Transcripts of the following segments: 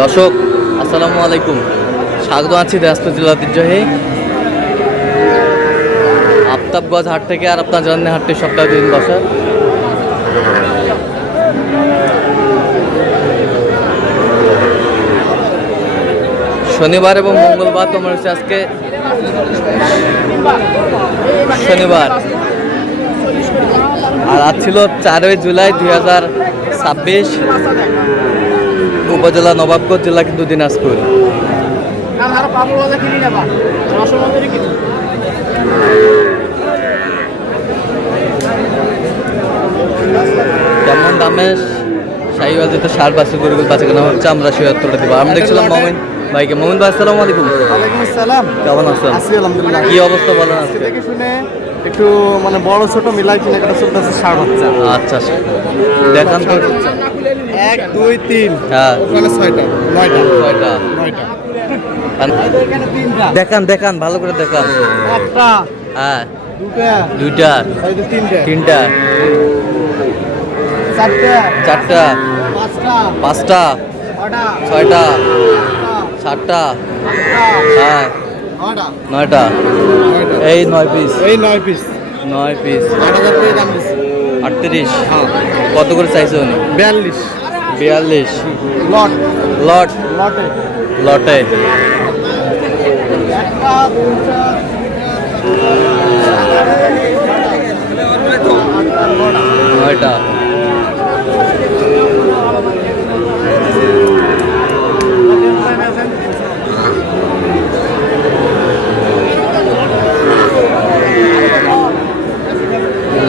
দর্শক আসসালামু আলাইকুম, স্বাগত আছি দিনাজপুর জেলা ঐতিহ্যবাহী আফতাবগঞ্জ হাট থেকে। আর আপনার জানেন হাটটি সপ্তাহে 2 দিন বসে। শনিবার এবং মঙ্গলবার তোমার হচ্ছে আজকে শনিবার, আর আজ ছিল 4 জুলাই 2026, উপজেলা নবাবগঞ্জ, জেলা কিন্তু দিনাজপুর। কেমন দামে শাহিওয়াল যেটা সার বাছু গরুগুলো বাচ্চা কেনা হচ্ছে, আমরা সেই উত্তরটা দিব। আমি দেখছিলাম মোমিন ভাইকে। মোমিন ভাই আসসালামু আলাইকুম। ওয়ালাইকুম আসসালাম। কেমন আছেন? আছি আলহামদুলিল্লাহ। কি অবস্থা বলেন আজকে? দেখে শুনে একটু মানে বড় ছোট মিলাই কেনাকাটা চলতেছে। ষাট বাচ্চা। আচ্ছা দেখান তো। 1 2 3 হ্যাঁ, ওখানে 6টা 9টা 6টা 9টা। এখানে 3টা দেখান ভালো করে দেখান। একটা হ্যাঁ, 2টা 2টা এই যে 3টা 3টা 4টা 4টা 5টা 5টা 6টা 6টা 7টা 8টা হ্যাঁ 9টা 9টা। এই 9 পিস, এই 9 পিস 9 পিস 8000 টাকা দাম দিছি। 38। হ্যাঁ কত করে চাইছে উনি? 42 42 লট লট লটে লটে। একটা 2টা 9টা।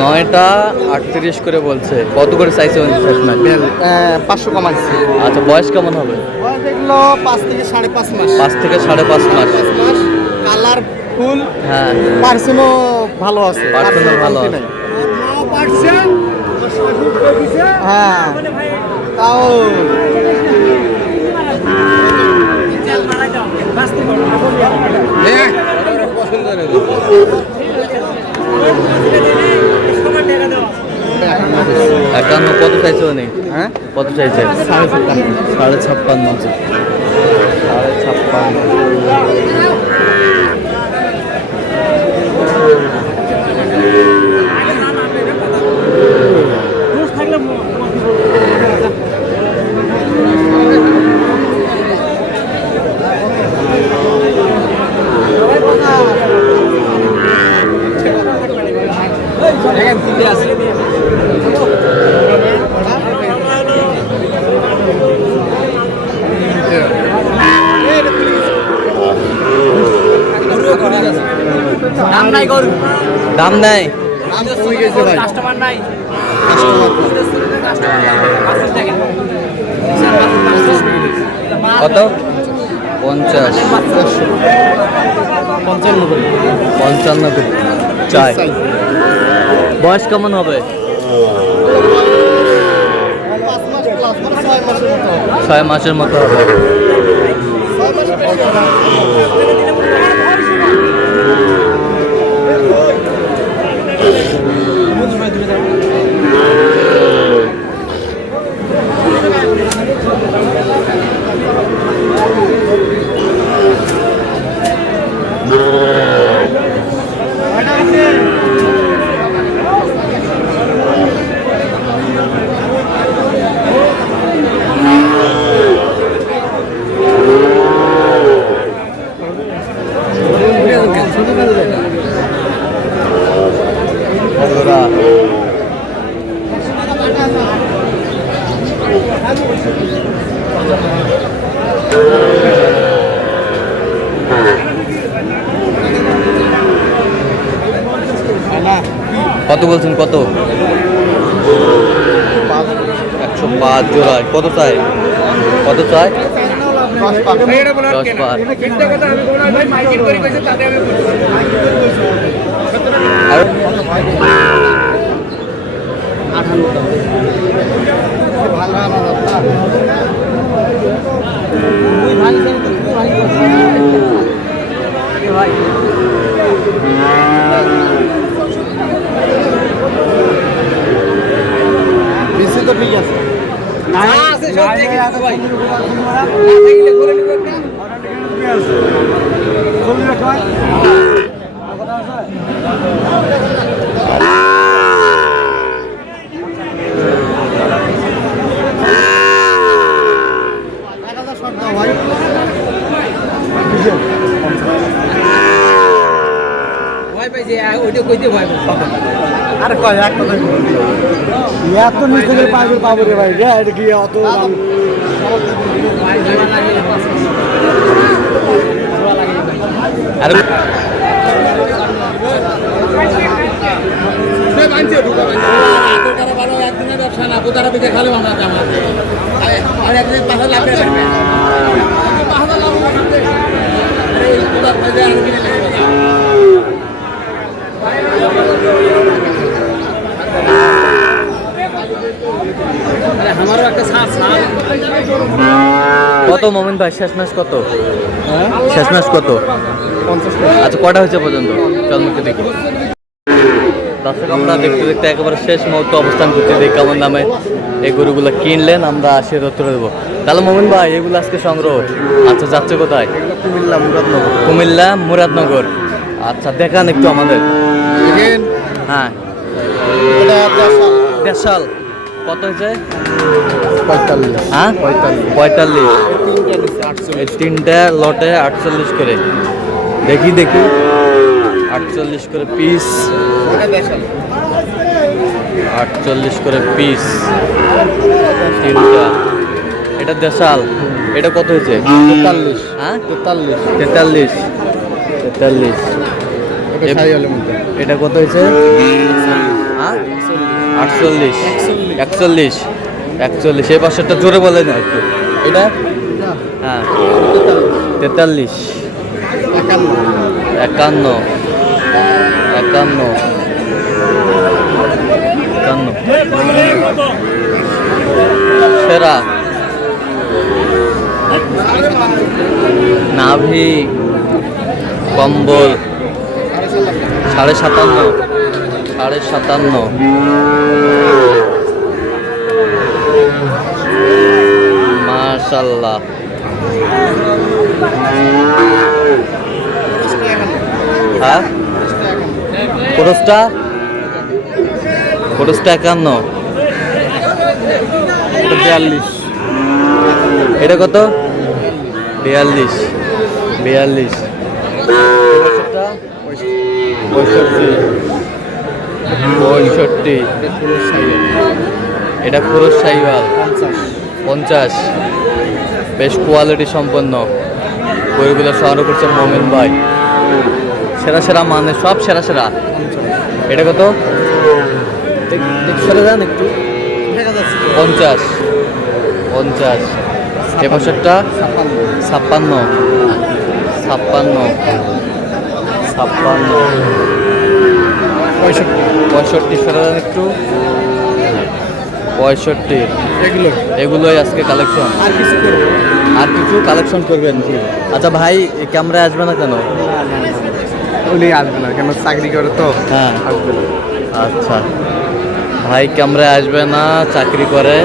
নয়টা 38 করে বলছে। কত করে চাইছে উনি? 500 কমাইছি। আচ্ছা, বয়স কেমন হবে? বয়স এগুলো 5 থেকে 5.5 মাস। 5 থেকে 5.5 মাস। কালার ফুল, হ্যাঁ, পার্সেনও ভালো আছে। পার্সেনও ভালো আছে। হ্যাঁ তাও একান্ন। কত চাইছে উনি? হ্যাঁ কত চাইছে? 56 56.5। 56.5। দাম নাই। কত? 50 55 করে চাই। বয়স কেমন হবে? 6 মাসের মতো হবে। কত বলছেন? কত? 105 জোড়ায়। কত চাই? কত চাই? 10 বার। আর বেশি তো ঠিক আছে। আরে কয় এক কথা এত নিচে পাবো রে ভাই এটা কি অত আর কত মোমিন ভাই শেষ ম্যাচ কত? শেষ ম্যাচ কত? 50 আচ্ছা কটা হয়েছে পর্যন্ত? চল মুখে দেখি। দর্শক আমরা দেখতে দেখতে একেবারে শেষ মুহূর্তে অবস্থান করতে দেখি কেমন দামে এই গরুগুলো কিনলেন, আমরা সে উত্তরে দেবো। তাহলে মোমিন ভাই এগুলো আজকে সংগ্রহ। আচ্ছা যাচ্ছে কোথায়? কুমিল্লা মুরাদনগর। কুমিল্লা মুরাদনগর। আচ্ছা দেখান একটু আমাদের। হ্যাঁ এটা দেশাল কত হয়েছে? 45। হ্যাঁ 45। 45 এই তিনটা লটে 48 করে। দেখি 48 করে পিস, 48 করে পিস তিনটা। এটা দেশাল, এটা কত হয়েছে? 43। হ্যাঁ 43। 43। এটা সাইওয়ালের মধ্যে। এটা কত হয়েছে? হ্যাঁ 48। 41। এই পাশেরটা জোরে বলে না একটু। এটা হ্যাঁ 43। 51। সেরা নাভি কম্বল 57.5। মাশাআল্লাহ। হ্যাঁ খরচটা 51। এটা 42। এটা কত? 42। 65। এটা পুরো সাইওয়াল 50। বেশ কোয়ালিটি সম্পন্ন গরুগুলো সংগ্রহ করছে মোমিন ভাই। সেরা মানে সব সেরা। এটা কত? সরে যান একটু। 50। এ বছরটা 56। 65 সরে যান একটু। 65। এগুলোই আজকে কালেকশন। আর কিছু কালেকশন করবেন কি? আচ্ছা ভাই ক্যামেরায় আসবে না কেন? উনি আসবে না কেন, চাকরি করে তো। হ্যাঁ আসবে না। আচ্ছা ভাই ক্যামেরায় আসবে না, চাকরি করে।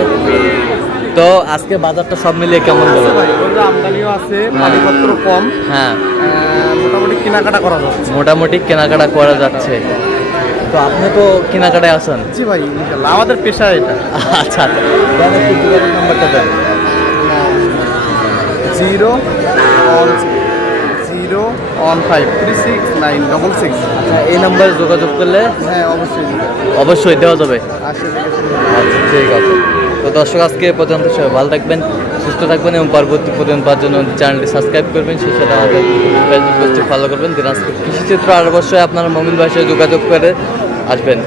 তো আজকে বাজারটা সব মিলিয়ে কেমন গেল? আমদানিও আছে, মালপত্র কম। হ্যাঁ মোটামুটি কেনাকাটা করা যাচ্ছে। মোটামুটি কেনাকাটা করা যাচ্ছে। তো আপনি তো কেনাকাটায় আসেন। জি ভাই, ইনশাল্লাহ আমাদের পেশা এটা। আচ্ছা দেন একটু যোগাযোগ নাম্বারটা দেন। 0153696। আচ্ছা এই নাম্বারে যোগাযোগ করলে হ্যাঁ অবশ্যই অবশ্যই দেওয়া যাবে। আসে। আচ্ছা ঠিক আছে। তো দর্শক আজকে এ পর্যন্ত, সবাই ভালো থাকবেন, সুস্থ থাকবেন এবং পরবর্তী প্রতিদিন পাওয়ার জন্য চ্যানেলটি সাবস্ক্রাইব করবেন, সেই সাথে আমাদের ফেসবুক পেজটি ফলো করবেন। দিনাজপুর কৃষিচিত্র। আর অবশ্যই আপনারা মোমিন ভাইয়ের সাথে যোগাযোগ করে আসবেন।